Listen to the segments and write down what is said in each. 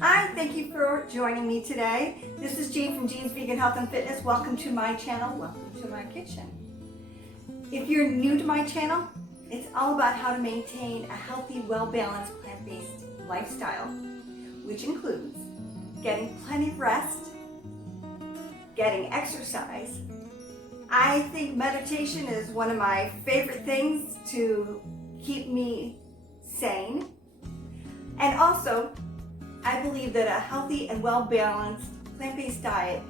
Hi, thank you for joining me today. This is Jean from Jean's Vegan Health and Fitness. Welcome to my channel. Welcome to my kitchen. If you're new to my channel, it's all about how to maintain a healthy, well-balanced, plant-based lifestyle, which includes getting plenty of rest, getting exercise. I think meditation is one of my favorite things to keep me sane. And also, I believe that a healthy and well-balanced plant-based diet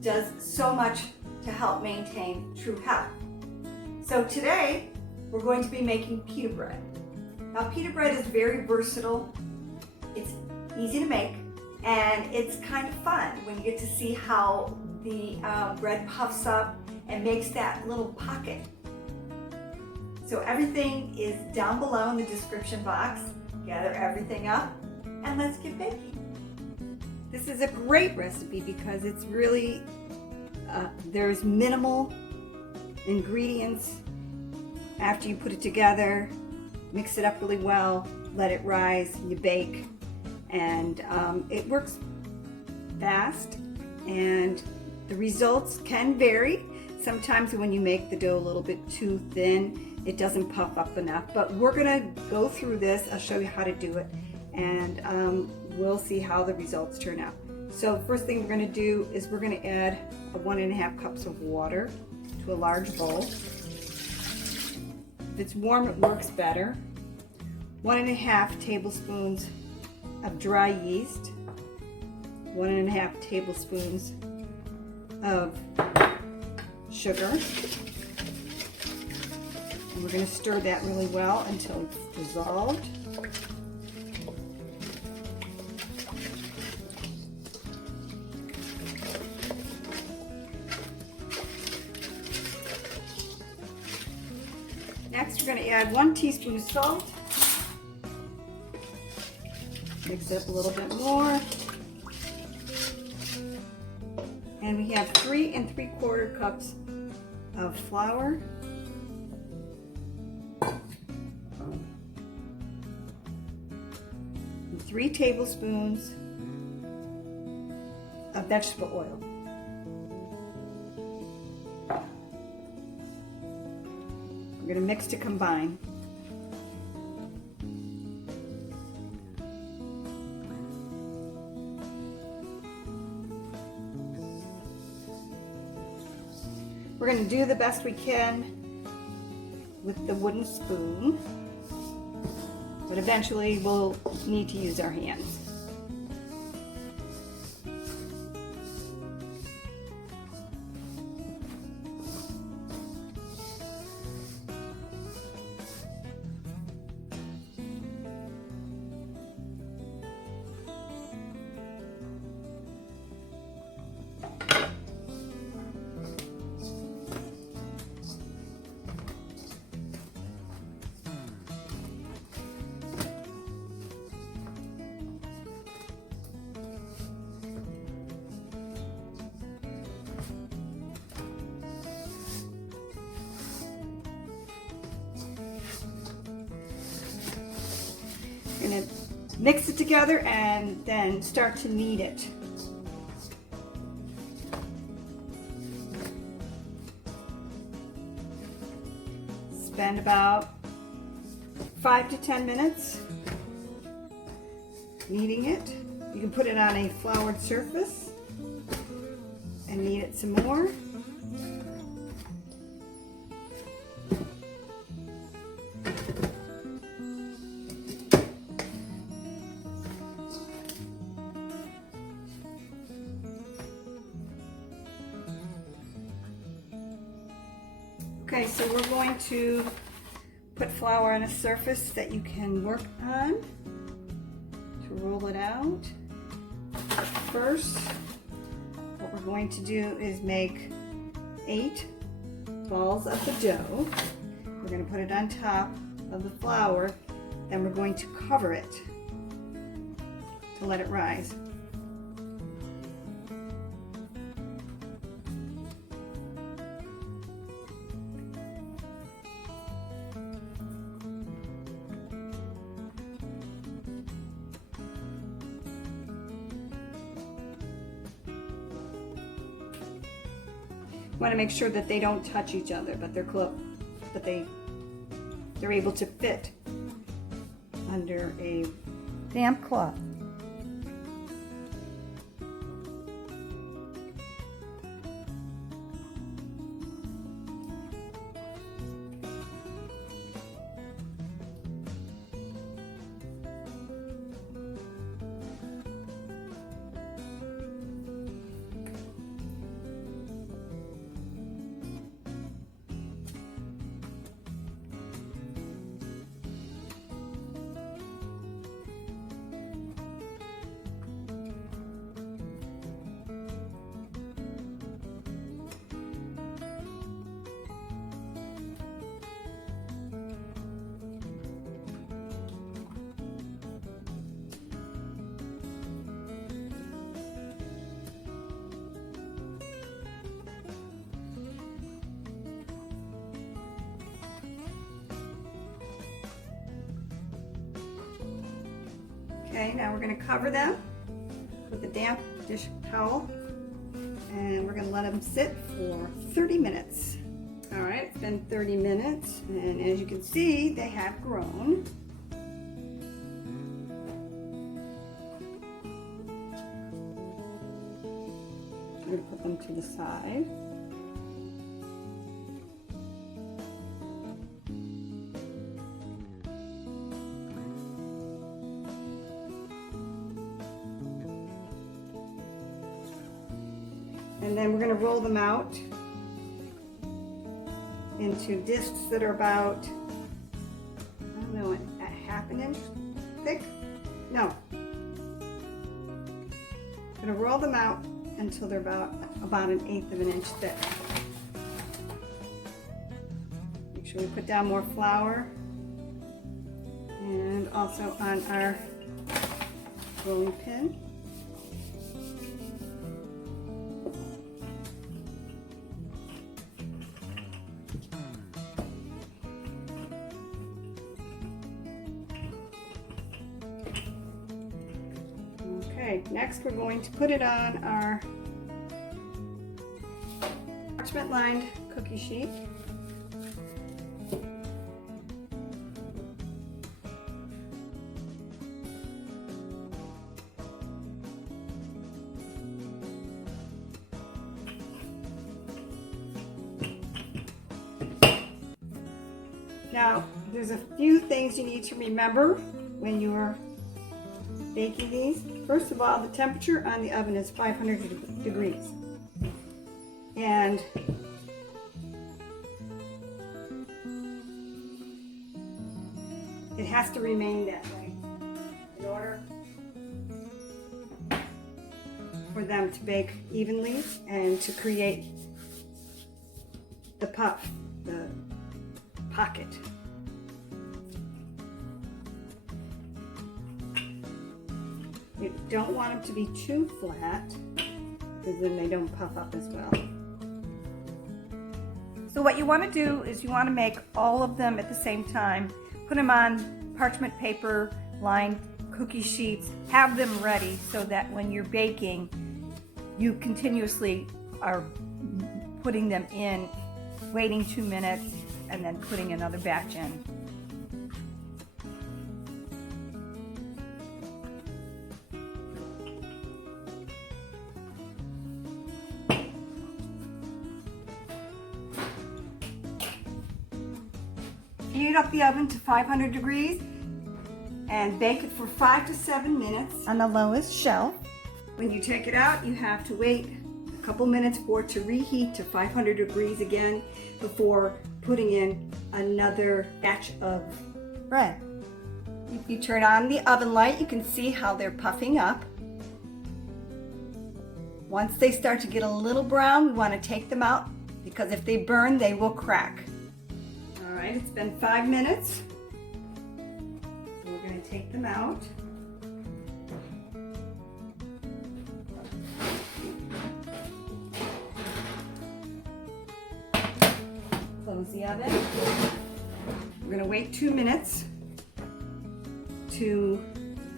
does so much to help maintain true health. So today, we're going to be making pita bread. Now, pita bread is very versatile. It's easy to make, and it's kind of fun when you get to see how the bread puffs up and makes that little pocket. So everything is down below in the description box. Gather everything up, and let's get baking. This is a great recipe because it's really, there's minimal ingredients. After you put it together, mix it up really well, let it rise, you bake, and it works fast, and the results can vary. Sometimes when you make the dough a little bit too thin, it doesn't puff up enough, but we're gonna go through this. I'll show you how to do it, and we'll see how the results turn out. So first thing we're gonna do is we're gonna add 1.5 cups of water to a large bowl. If it's warm, it works better. 1.5 tablespoons of dry yeast, 1.5 tablespoons of sugar. And we're going to stir that really well until it's dissolved. Next, we're going to add 1 teaspoon of salt. Mix it up a little bit more. And we have 3 3/4 cups of flour. And 3 tablespoons of vegetable oil. We're going to mix to combine. We're going to do the best we can with the wooden spoon, but eventually we'll need to use our hands. Going to mix it together and then start to knead it. Spend about 5 to 10 minutes kneading it. You can put it on a floured surface and knead it some more. Okay, so we're going to put flour on a surface that you can work on to roll it out. First, what we're going to do is make 8 balls of the dough. We're going to put it on top of the flour, then we're going to cover it to let it rise. You want to make sure that they don't touch each other, but they're able to fit under a damp cloth. Okay, now we're going to cover them with a damp dish towel, and we're going to let them sit for 30 minutes. All right, it's been 30 minutes, and as you can see, they have grown. I'm going to put them to the side. And then we're going to roll them out into discs that are about, I don't know, a half an inch thick? No. I'm going to roll them out until they're about an eighth of an inch thick. Make sure we put down more flour, and also on our rolling pin. Okay, next we're going to put it on our parchment lined cookie sheet. Now, there's a few things you need to remember when you're baking these. First of all, the temperature on the oven is 500 degrees. And it has to remain that way in order for them to bake evenly and to create the puff, the pocket. You don't want them to be too flat, because then they don't puff up as well. So what you want to do is you want to make all of them at the same time. Put them on parchment paper lined cookie sheets. Have them ready so that when you're baking, you continuously are putting them in, waiting 2 minutes, and then putting another batch in. Heat up the oven to 500 degrees and bake it for 5 to 7 minutes on the lowest shelf. When you take it out, you have to wait a couple minutes for it to reheat to 500 degrees again before putting in another batch of bread. If you turn on the oven light, you can see how they're puffing up. Once they start to get a little brown, we want to take them out, because if they burn, they will crack. All right, it's been 5 minutes. So we're going to take them out. Close the oven. We're going to wait 2 minutes to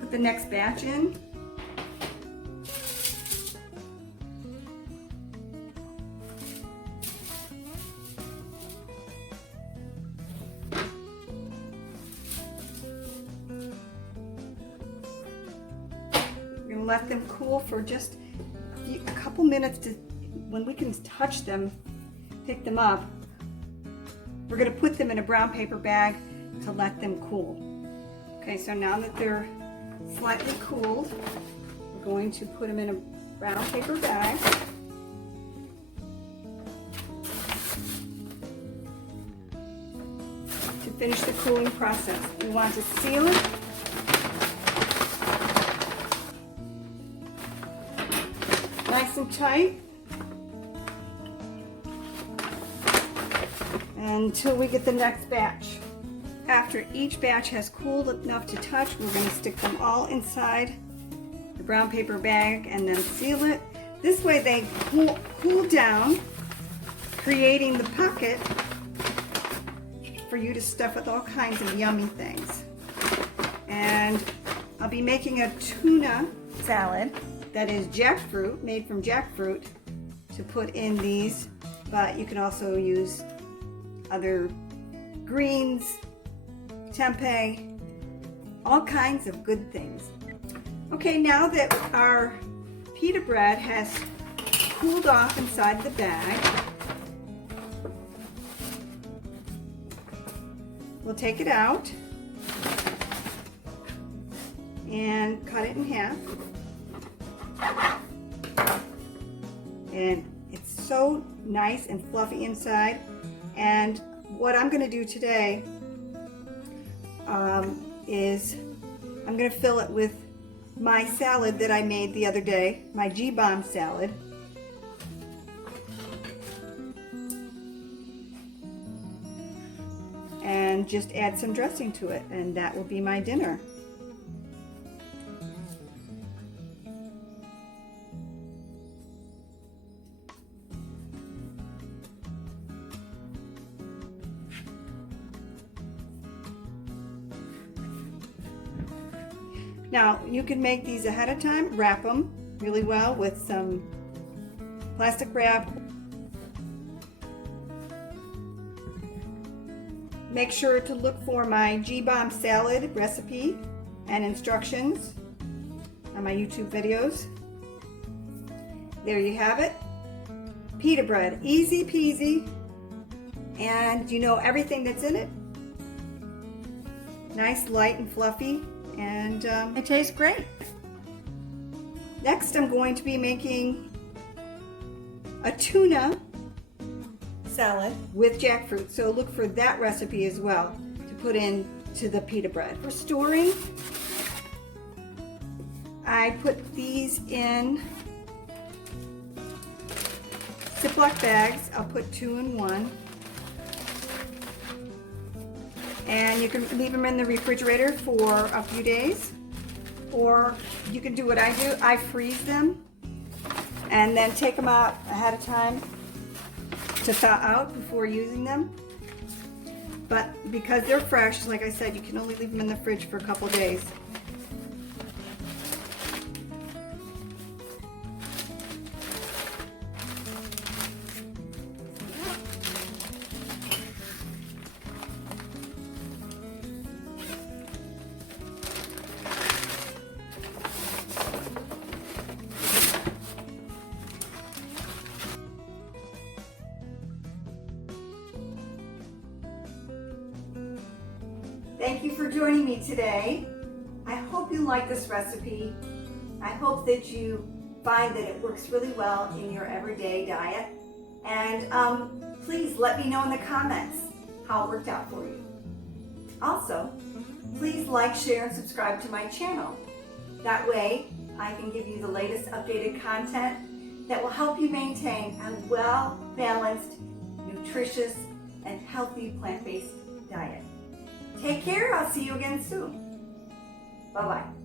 put the next batch in. let them cool for just a couple minutes to, when we can touch them, pick them up. We're going to put them in a brown paper bag to let them cool. Okay, so now that they're slightly cooled, we're going to put them in a brown paper bag. To finish the cooling process, we want to seal it. Nice and tight. Until we get the next batch. After each batch has cooled enough to touch, we're going to stick them all inside the brown paper bag and then seal it. This way they cool down, creating the pocket for you to stuff with all kinds of yummy things. And I'll be making a tuna salad that is jackfruit, made from jackfruit, to put in these, but you can also use other greens, tempeh, all kinds of good things. Okay, now that our pita bread has cooled off inside the bag, we'll take it out and cut it in half. And it's so nice and fluffy inside. And what I'm going to do today is I'm going to fill it with my salad that I made the other day, my G-bomb salad. And just add some dressing to it, and that will be my dinner. Now, you can make these ahead of time, wrap them really well with some plastic wrap. Make sure to look for my G-bomb salad recipe and instructions on my YouTube videos. There you have it. Pita bread, easy peasy, and you know everything that's in it. Nice, light, and fluffy. And it tastes great. Next, I'm going to be making a tuna salad with jackfruit, so look for that recipe as well to put into the pita bread. For storing, I put these in Ziploc bags. I'll put 2 in 1. And you can leave them in the refrigerator for a few days, or you can do what I do. I freeze them and then take them out ahead of time to thaw out before using them. But because they're fresh, like I said, you can only leave them in the fridge for a couple days. Thank you for joining me today. I hope you like this recipe. I hope that you find that it works really well in your everyday diet. And please let me know in the comments how it worked out for you. Also, please like, share, and subscribe to my channel. That way, I can give you the latest updated content that will help you maintain a well-balanced, nutritious, and healthy plant-based diet. Take care. I'll see you again soon. Bye-bye.